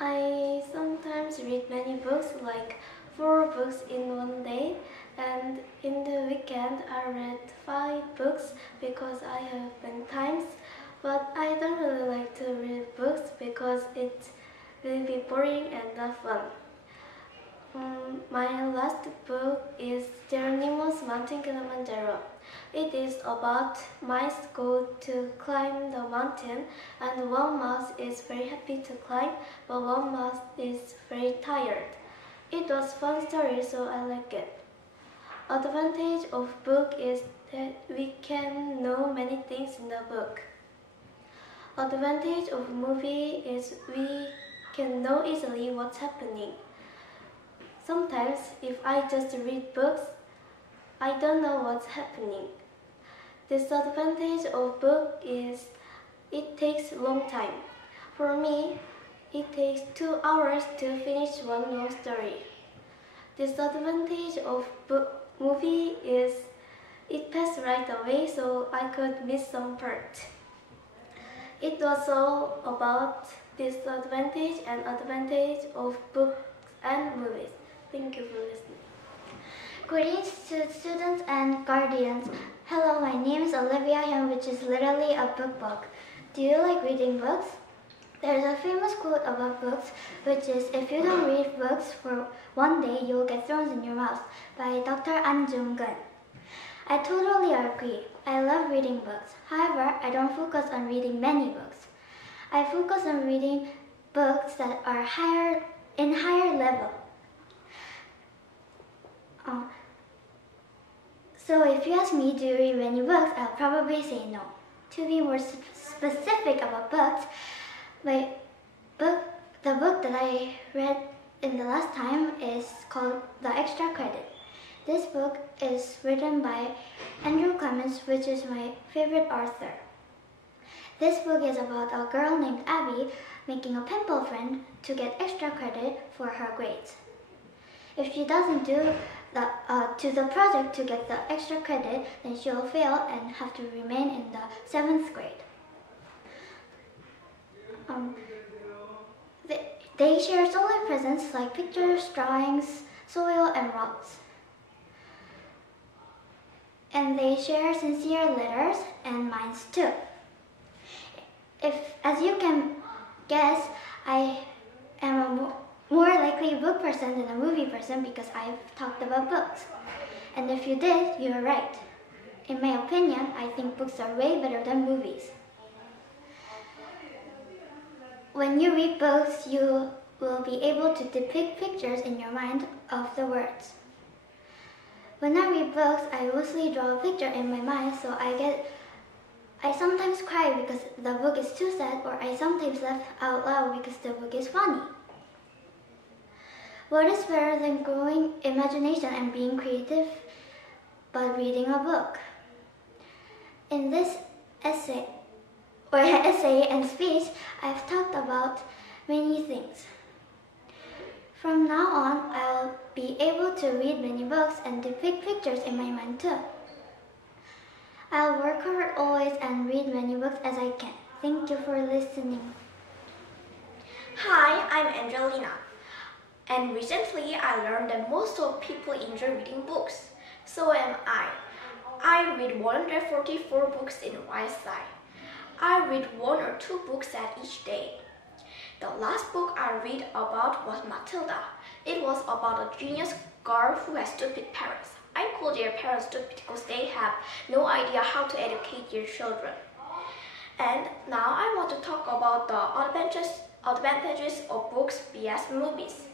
I sometimes read many books, like 4 books in one day, and in the weekend I read 5 books because I have many times, but I don't really like to read books because it will be boring and not fun. My last book is Geronimo's Mountain Kilimanjaro. It is about mice go to climb the mountain, and one mouse is very happy to climb, but one mouse is very tired. It was a fun story, so I like it. Advantage of book is that we can know many things in the book. Advantage of movie is we can know easily what's happening. Sometimes, if I just read books, I don't know what's happening. Disadvantage of book is it takes a long time. For me, it takes 2 hours to finish one long story. Disadvantage of movie is it passed right away, so I could miss some part. It was all about disadvantage and advantage of books and movies. Thank you for listening. Greetings to students and guardians. Hello, my name is Olivia Hyun, which is literally a book. Do you like reading books? There's a famous quote about books, which is, if you don't read books for one day, you'll get thrown in your mouth, by Dr. An Jung-gun. I totally agree. I love reading books. However, I don't focus on reading many books. I focus on reading books that are higher level. So if you ask me, do you read many books, I'll probably say no. To be more specific about books, the book that I read in the last time is called The Extra Credit. This book is written by Andrew Clements, which is my favorite author. This book is about a girl named Abby making a pen pal friend to get extra credit for her grades. If she doesn't do the project to get the extra credit, then she'll fail and have to remain in the 7th grade. They share solar presents like pictures, drawings, soil, and rocks. And they share sincere letters and minds too. As you can guess, I am a more likely book person than a movie person because I've talked about books. And if you did, you're right. In my opinion, I think books are way better than movies. When you read books, you will be able to depict pictures in your mind of the words. When I read books, I mostly draw a picture in my mind, so I sometimes cry because the book is too sad, or I sometimes laugh out loud because the book is funny. What is better than growing imagination and being creative but reading a book? In this essay and speech, I've talked about many things. From now on, I'll be able to read many books and depict pictures in my mind too. I'll work hard always and read many books as I can. Thank you for listening. Hi, I'm Angelina. And recently I learned that most of people enjoy reading books. So am I. I read 144 books in YSI. I read 1 or 2 books at each day. The last book I read about was Matilda. It was about a genius girl who has stupid parents. I call their parents stupid because they have no idea how to educate their children. And now I want to talk about the advantages of books vs movies.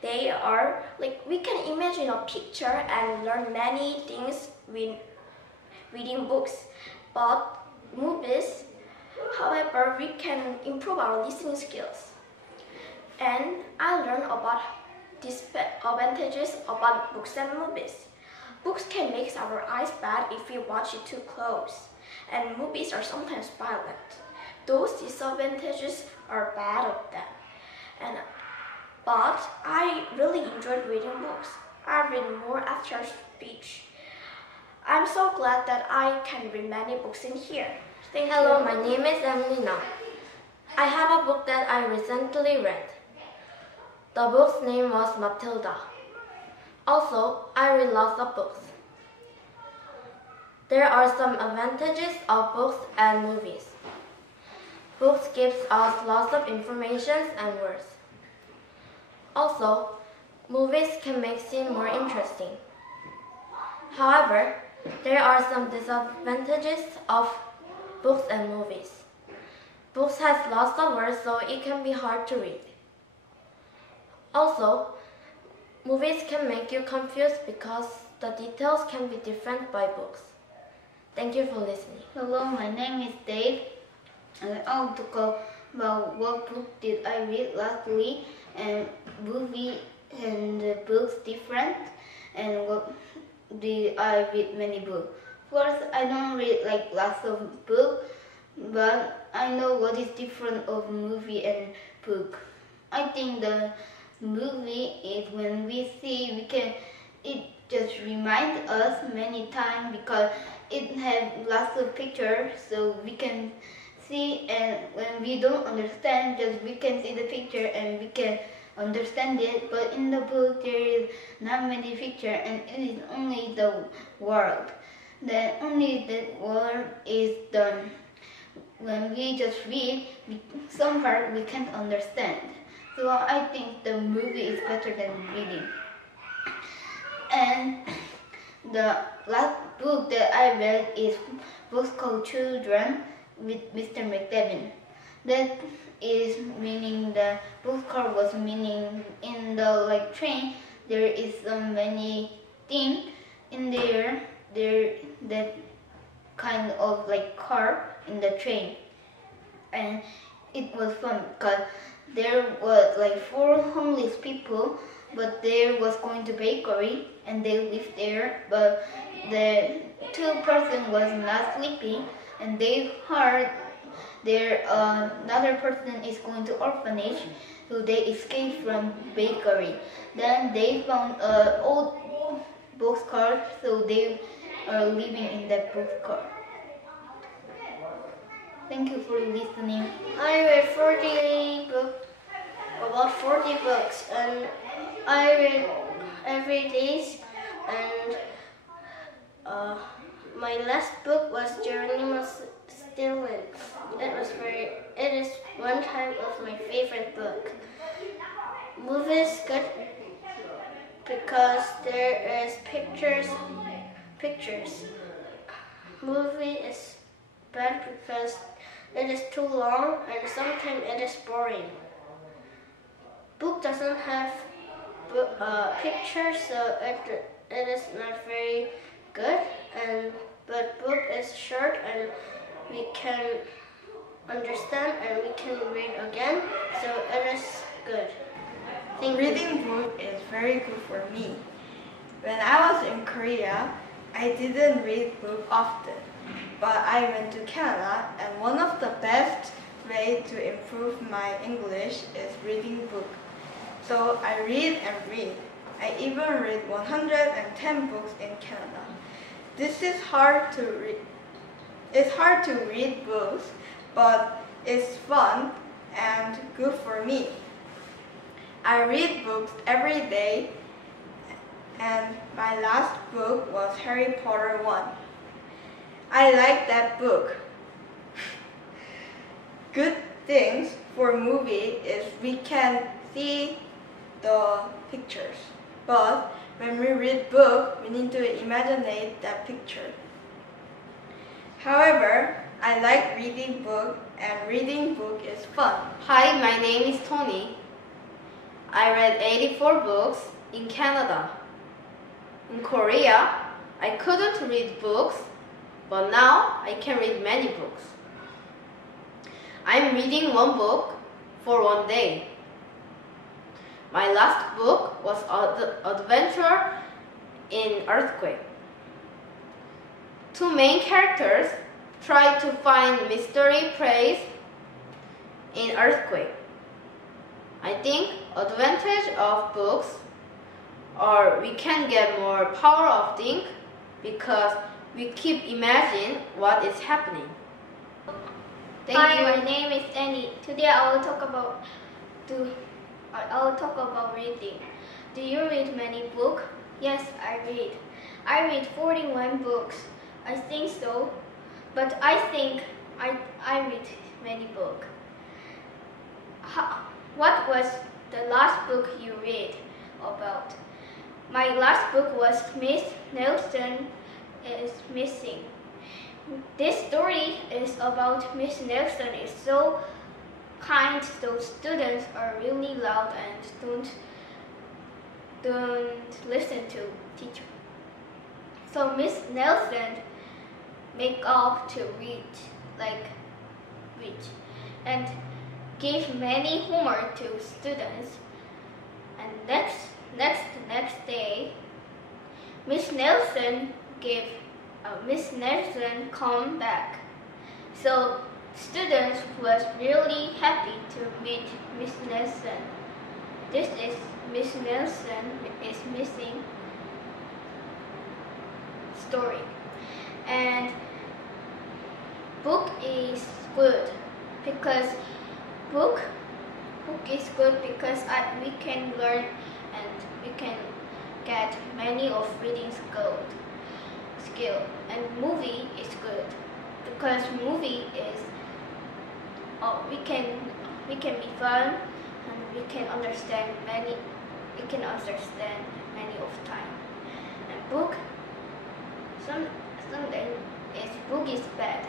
They are like we can imagine a picture and learn many things with reading books. But movies, however, we can improve our listening skills. And I learned about these advantages about books and movies. Books can make our eyes bad if we watch it too close, and movies are sometimes violent. Those disadvantages are bad of them. But I really enjoyed reading books. I read more after speech. I'm so glad that I can read many books in here. Hello, my name is Emelina. I have a book that I recently read. The book's name was Matilda. Also, I read lots of books. There are some advantages of books and movies. Books gives us lots of information and words. Also, movies can make scenes more interesting. However, there are some disadvantages of books and movies. Books has lots of words, so it can be hard to read. Also, movies can make you confused because the details can be different by books. Thank you for listening. Hello, my name is Dave, and I want to talk about what book did I read lastly, and movie and the books different, and what did I read many books. First, I don't read like lots of books, but I know what is different of movie and book. I think the movie is when we see, it just reminds us many times because it has lots of pictures, so we can see, and when we don't understand, just we can see the picture and we can understand it. But in the book there is not many pictures and it is only the world. Then only that world is done. When we just read, some part we can't understand. So I think the movie is better than reading. And the last book that I read is book called Children with Mr. McDevin. That is meaning the book card was meaning in the train there is so many things in there that kind of car in the train, and it was fun because there was 4 homeless people, but there was going to bakery and they lived there, but the 2 person was not sleeping and they heard there another person is going to orphanage, so they escaped from bakery. Then they found an old boxcar, so they are living in that boxcar. Thank you for listening. I read about 40 books, and I read every day. And my last book was Geronimo Stilwell. It is one type of my favorite book. Movie is good because there is pictures. Movie is bad because it is too long and sometimes it is boring. Book doesn't have pictures, so it is not very good. But book is short and we can understand and we can read again, so it is good. Reading book is very good for me. When I was in Korea, I didn't read book often, but I went to Canada, and one of the best ways to improve my English is reading book. So I read and read. I even read 110 books in Canada. This is hard to read. It's hard to read books, but it's fun and good for me. I read books every day, and my last book was Harry Potter 1. I like that book. Good things for movie is we can see the pictures, but when we read book, we need to imagine that picture. However, I like reading book, and reading book is fun. Hi, my name is Tony. I read 84 books in Canada. In Korea, I couldn't read books, but now I can read many books. I'm reading one book for one day. My last book was Adventure in Earthquake. 2 main characters try to find mystery place in earthquake. I think advantage of books are we can get more power of think because we keep imagine what is happening. Hi, my name is Annie. Today I will talk about I'll talk about reading. Do you read many books? Yes, I read. I read 41 books. I think so. But I think I read many books. What was the last book you read about? My last book was Miss Nelson is Missing. This story is about Miss Nelson is so kind, so students are really loud and don't listen to teacher. So Miss Nelson make up to read and give many homework to students. And next day, Miss Nelson come back. So students was really happy to meet Miss Nelson. This is Miss Nelson is Missing story. And book is good because book is good because we can learn and we can get many of reading skill. And movie is good because movie is we can be fun and we can understand many of time. And book sometimes book is bad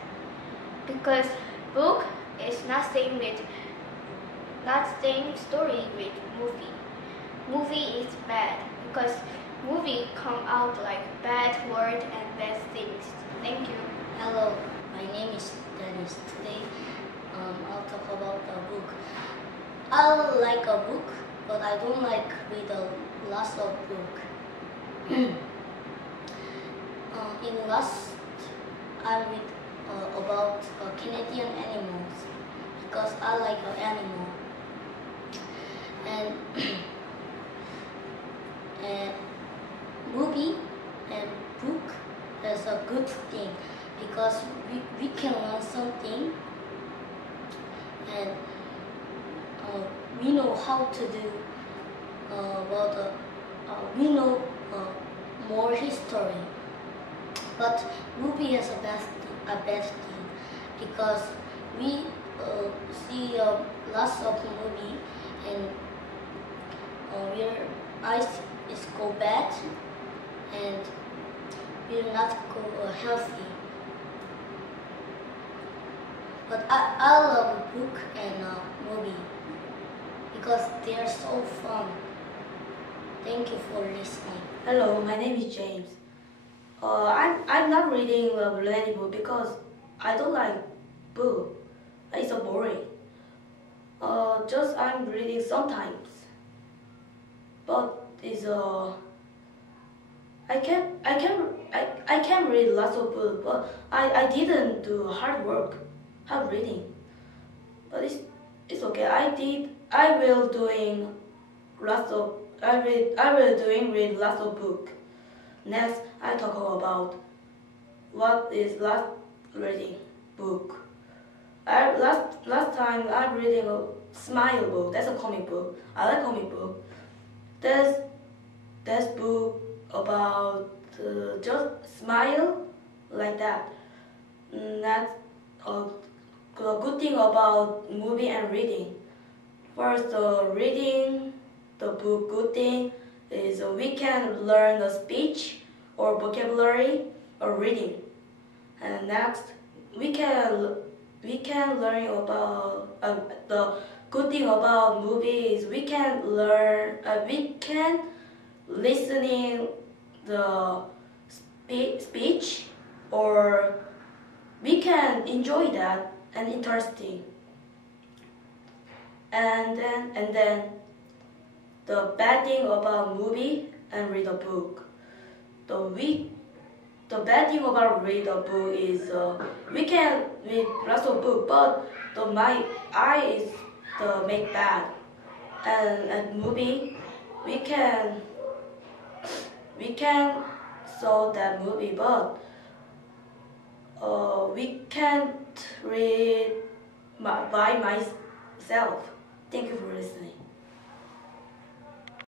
because book is not same story with movie. Movie is bad because movie come out like bad word and bad things. Thank you. Hello, my name is Dennis. Today, I'll talk about a book. I like a book, but I don't like read lots of book. In last, I read about Canadian animals because I like an animal. And movie and book is a good thing because we can learn something and we know how to do we know more history. But movie is a bad thing because we see lots of movie and your eyes is go bad and we're not go healthy. But I love book and movie because they are so fun. Thank you for listening. Hello, my name is James. I'm not reading many book because I don't like book. It's so boring. Just I'm reading sometimes. But it's I can read lots of books, but I didn't do hard reading. But it's okay. I will read lots of book. Next, I talk about what is last reading book. Last time I'm reading a Smile book. That's a comic book. I like comic book. There's book about just smile like that. That's a good thing about movie and reading. First, reading the book. Good thing is we can learn a speech or vocabulary or reading. And next, we can learn about the good thing about movies. We can listening the speech or we can enjoy that and interesting. And then the bad thing about movie and read a book. The bad thing about read a book is we can read lots of book, but my eye is make bad. And movie we can saw that movie, but we can't read by myself. Thank you for listening.